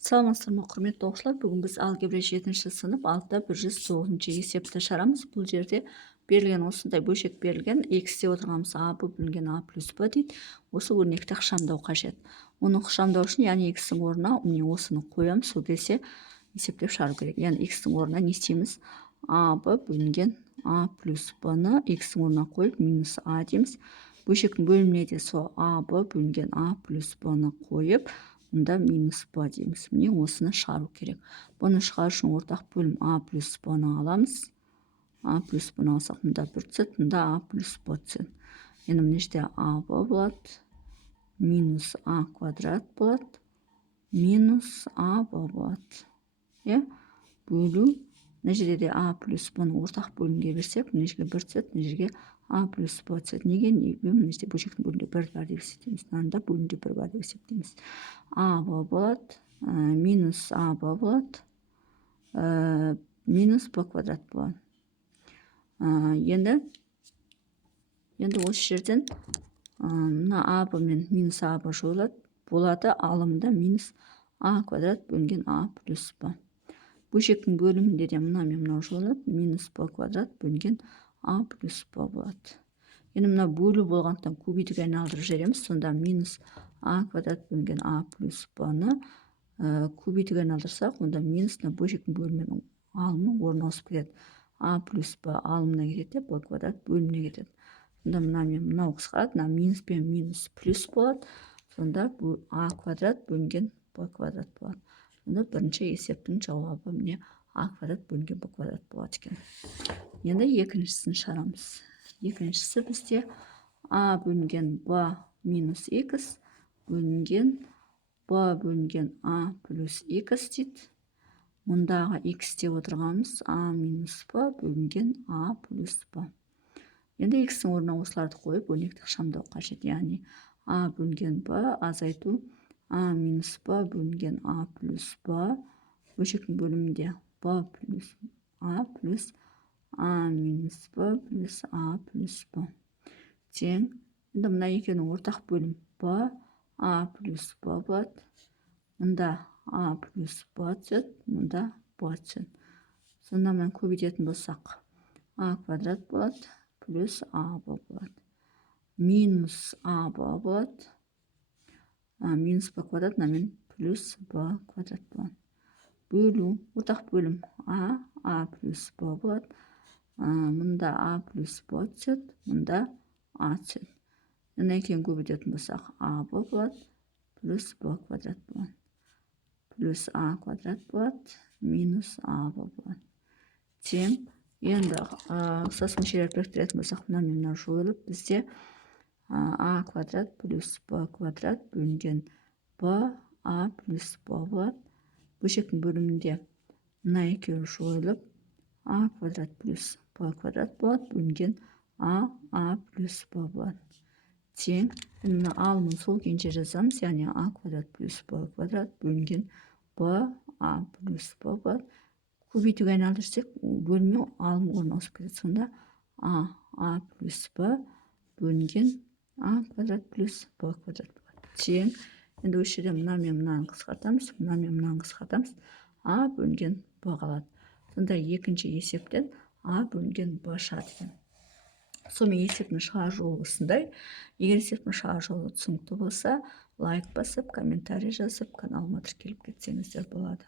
Саламатсыздар ма, құрметті оқушылар? Бүгін біз алгебра 7-ші сынып 109-ші есепті шығарамыз. Бұл жерде берілген осындай бөлшек берілген, x деп отырғанымыз а бөлінген а плюс б дейді. Осы өрнекті ықшамдау қажет. Оны ықшамдау үшін, яғни x-тің орнына міне осыны қоямыз, сол келсе есептеп шығару керек. Яғни x-тің орнына не істейміз? А б бөлінген а плюс б-ны x-тің орнына қойып минус а дейміз. Бөлшектің бөліміне де сол а б бөлінген а плюс б-ны қойып, мұнда минус б дейміз. Міне осыны шығару керек. Бұны шығару үшін ортақ бөлім а плюс б-ны аламыз. А плюс б-ны алсақ, мұнда 1 түседі, мұнда а плюс б түседі. Енді мына жерде а б болады, минус а квадрат болады, минус а б болады. Бөлу. Мына жерде де а плюс б-ны ортақ бөлімге берсек, мына жерге 1 түседі, мына жерге а плюс б түседі. Неге? Мына жерде бөлшектің бөлімде 1 бар деп есептейміз. Мынада бөлімде 1 бар деп есептейміз. А б болады, минус а б болады, минус б квадрат болады. Енді осы жерден мына а б мен минус а б жойылады. Болады алымда минус а квадрат бөлінген а плюс б. Бөлшектің бөлімінде де мына мен мынау жойылады. Минус б квадрат бөлінген а плюс б болады. Енді мына бөлу болғандықтан көбейтуге айналдырып жібереміз. Сонда минус а квадрат бөлінген а плюс б-ны көбейтуге айналдырсақ, онда минусына бөлшектің бөлімінің алымның орны ауысып кетеді. А плюс б алымына кетеді, б квадрат бөліміне кетеді. Сонда мына мен мынау қысқарады, мына минус пен минус плюс болады. Сонда а квадрат бөлінген б квадрат болады. Сонда бірінші есептің жауабы міне а квадрат бөлінген б квадрат болады екен. Енді екіншісін шығарамыз. Екіншісі бізде а бөлінген б минус x бөлінген б бөлінген а плюс x дейді. Мұндағы x деп отырғанымыз а минус б бөлінген а плюс б. Енді x-тің орнына осыларды қойып, өрнекті ықшамдау қажет. Яғни а бөлінген б азайту а минус б бөлінген а плюс б. Бөлшектің бөлімінде б плюс а минус б плюс а плюс б. Тең. Енді мына екеуінің ортақ бөлім б а плюс б болады. Мұнда а плюс б түседі, мұнда б түседі. Сонда мына көбейтетін болсақ, а квадрат болады, плюс а б болады. Минус а б болады. Минус б квадрат, мынамен плюс б квадрат болады. Бөлу. Ортақ бөлім а плюс б болады. Мұнда а плюс б түседі, мұнда а түседі. Мына екеуін көбейтетін болсақ, а б болады, плюс б квадрат болады. Плюс а квадрат болады, минус а б болады. Тең. Енді ұқсас мүшелерді біріктіретін болсақ, мына мен мына жойылып, бізде а квадрат плюс б квадрат бөлінген б а плюс б болады. Бөлшектің бөлімінде мына екеуі жойылып, а квадрат плюс б квадрат болады, бөлінген а плюс б болады. Тең. Мына алымын сол күйінше жазамыз, яғни а квадрат плюс б квадрат бөлінген б а плюс б болады. Көбейтуге айналдырсақ, бөлме алым орны ауысып кетеді. Сонда а плюс б бөлінген а квадрат плюс б квадрат болады. Тең. Енді осы жерде мына мен мынаны қысқартамыз, мына мен мынаны қысқартамыз, а бөлінген б қалады. Сонда екінші есептен а бөлінген б шығады екен. Сонымен есептің шығару жолы осындай. Егер есептің шығару жолы түсінікті болса, лайк басып, комментарий жазып, каналыма тіркеліп кетсеңіздер болады.